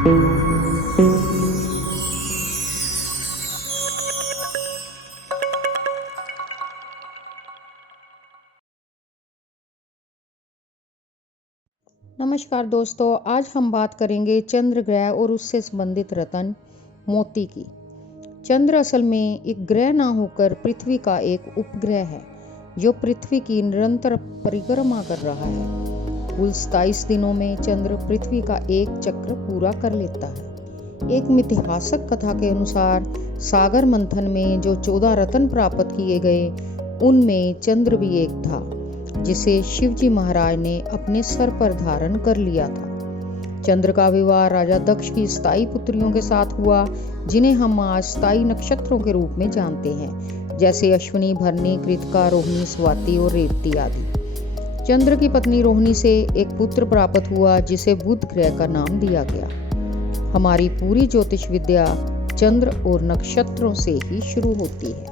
नमस्कार दोस्तों, आज हम बात करेंगे चंद्र ग्रह और उससे संबंधित रत्न मोती की। चंद्र असल में एक ग्रह ना होकर पृथ्वी का एक उपग्रह है जो पृथ्वी की निरंतर परिक्रमा कर रहा है। कुल 27 दिनों में चंद्र पृथ्वी का एक चक्र पूरा कर लेता है। एक मिथिहासक कथा के अनुसार सागर मंथन में जो 14 रत्न प्राप्त किए गए उनमें चंद्र भी एक था, जिसे शिवजी महाराज ने अपने सर पर धारण कर लिया था। चंद्र का विवाह राजा दक्ष की 27 पुत्रियों के साथ हुआ, जिन्हें हम आज 27 नक्षत्रों के रूप में जानते हैं, जैसे अश्विनी, भरणी, कृतिका, रोहिणी, स्वाति और रेवती आदि। चंद्र की पत्नी रोहिणी से एक पुत्र प्राप्त हुआ, जिसे बुध ग्रह का नाम दिया गया। हमारी पूरी ज्योतिष विद्या चंद्र और नक्षत्रों से ही शुरू होती है।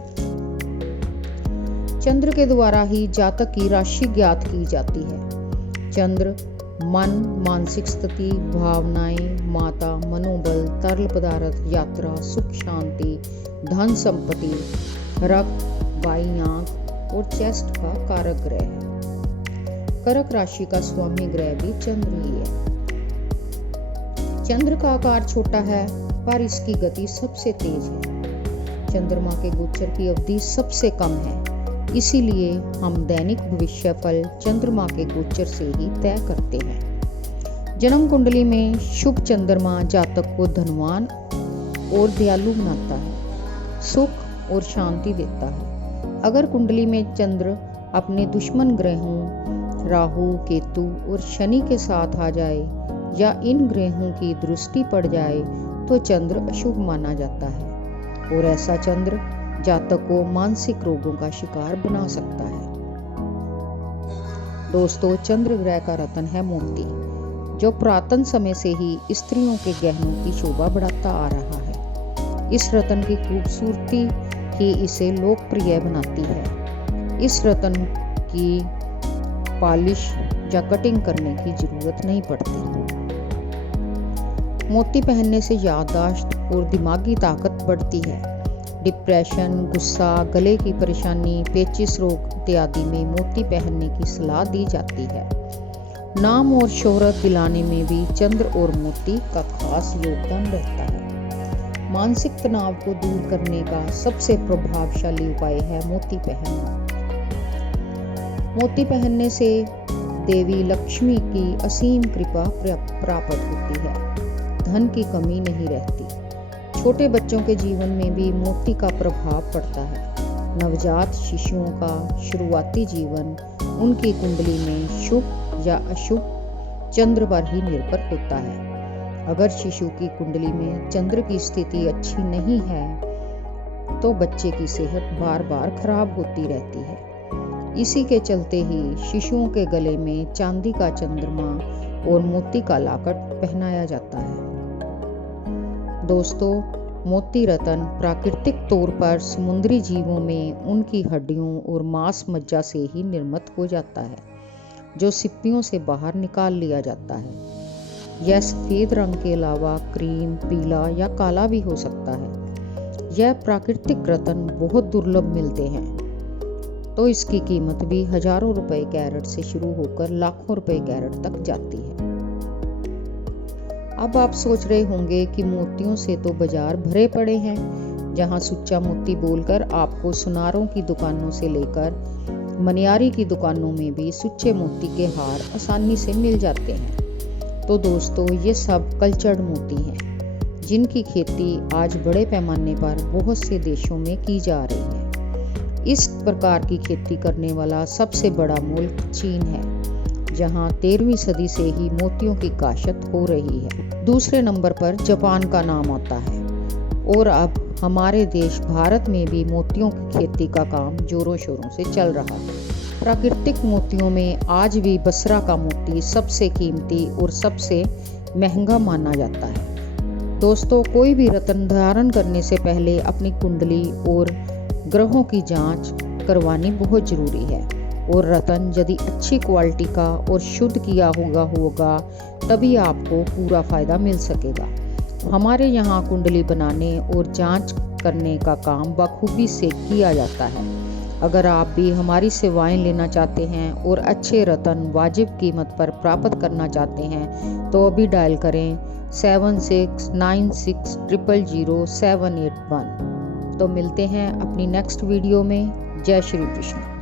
चंद्र के द्वारा ही जातक की राशि ज्ञात की जाती है। चंद्र मन, मानसिक स्थिति, भावनाएं, माता, मनोबल, तरल पदार्थ, यात्रा, सुख शांति, धन संपत्ति, रक्त, बाईं आंख और चेस्ट का कारक ग्रह है। कर्क राशि का स्वामी ग्रह भी चंद्र ही है। चंद्र का आकार छोटा है पर इसकी गति सबसे तेज है। चंद्रमा के गोचर की अवधि सबसे कम है, इसीलिए हम दैनिक भविष्य फल चंद्रमा के गोचर से ही तय करते हैं। जन्म कुंडली में शुभ चंद्रमा जातक को धनवान और दयालु बनाता है, सुख और शांति देता है। अगर कुंडली में चंद्र अपने दुश्मन ग्रहों राहु, केतु और शनि के साथ आ जाए या इन ग्रहों की दृष्टि पड़ जाए तो चंद्र अशुभ माना जाता है और ऐसा चंद्र जातक को मानसिक रोगों का शिकार बना सकता है। दोस्तों, चंद्र ग्रह का रत्न है मोती, जो पुरातन समय से ही स्त्रियों के गहनों की शोभा बढ़ाता आ रहा है। इस रत्न की खूबसूरती ही इसे लोकप्रिय बनाती है। इस रत्न की पॉलिश या कटिंग करने की जरूरत नहीं पड़ती। मोती पहनने से याददाश्त और दिमागी ताकत बढ़ती है। डिप्रेशन, गुस्सा, गले की परेशानी, पेचिश रोग इत्यादि में मोती पहनने की सलाह दी जाती है। नाम और शोहरत दिलाने में भी चंद्र और मोती का खास योगदान रहता है। मानसिक तनाव को दूर करने का सबसे प्रभावशाली उपाय है मोती पहनना। मोती पहनने से देवी लक्ष्मी की असीम कृपा प्राप्त होती है। धन की कमी नहीं रहती। छोटे बच्चों के जीवन में भी मोती का प्रभाव पड़ता है। नवजात शिशुओं का शुरुआती जीवन उनकी कुंडली में शुभ या अशुभ चंद्र पर ही निर्भर होता है। अगर शिशु की कुंडली में चंद्र की स्थिति अच्छी नहीं है तो बच्चे की सेहत बार बार खराब होती रहती है। इसी के चलते ही शिशुओं के गले में चांदी का चंद्रमा और मोती का लाकट पहनाया जाता है। दोस्तों, मोती रत्न प्राकृतिक तौर पर समुद्री जीवों में उनकी हड्डियों और मांस मज्जा से ही निर्मित हो जाता है, जो सिप्पियों से बाहर निकाल लिया जाता है। यह सफेद रंग के अलावा क्रीम, पीला या काला भी हो सकता है। यह प्राकृतिक रत्न बहुत दुर्लभ मिलते हैं, तो इसकी कीमत भी हजारों रुपए कैरेट से शुरू होकर लाखों रुपए कैरेट तक जाती है। अब आप सोच रहे होंगे कि मोतियों से तो बाजार भरे पड़े हैं, जहां सुच्चा मोती बोलकर आपको सुनारों की दुकानों से लेकर मनियारी की दुकानों में भी सुच्चे मोती के हार आसानी से मिल जाते हैं। तो दोस्तों, ये सब कल्चर्ड मोती हैं, जिनकी खेती आज बड़े पैमाने पर बहुत से देशों में की जा रही है। इस प्रकार की खेती करने वाला सबसे बड़ा मुल्क चीन है, जहां 13वीं सदी से ही मोतियों की काश्त हो रही है। दूसरे नंबर पर जापान का नाम आता है और अब हमारे देश भारत में भी मोतियों की खेती का काम जोरों शोरों से चल रहा है। प्राकृतिक मोतियों में आज भी बसरा का मोती सबसे कीमती और सबसे महंगा माना जाता है। दोस्तों, कोई भी रत्न धारण करने से पहले अपनी कुंडली और ग्रहों की जांच करवानी बहुत जरूरी है और रत्न यदि अच्छी क्वालिटी का और शुद्ध किया होगा तभी आपको पूरा फ़ायदा मिल सकेगा। हमारे यहाँ कुंडली बनाने और जांच करने का काम बखूबी से किया जाता है। अगर आप भी हमारी सेवाएं लेना चाहते हैं और अच्छे रत्न वाजिब कीमत पर प्राप्त करना चाहते हैं तो अभी डायल करें 7696000781। तो मिलते हैं अपनी नेक्स्ट वीडियो में। जय श्री कृष्ण।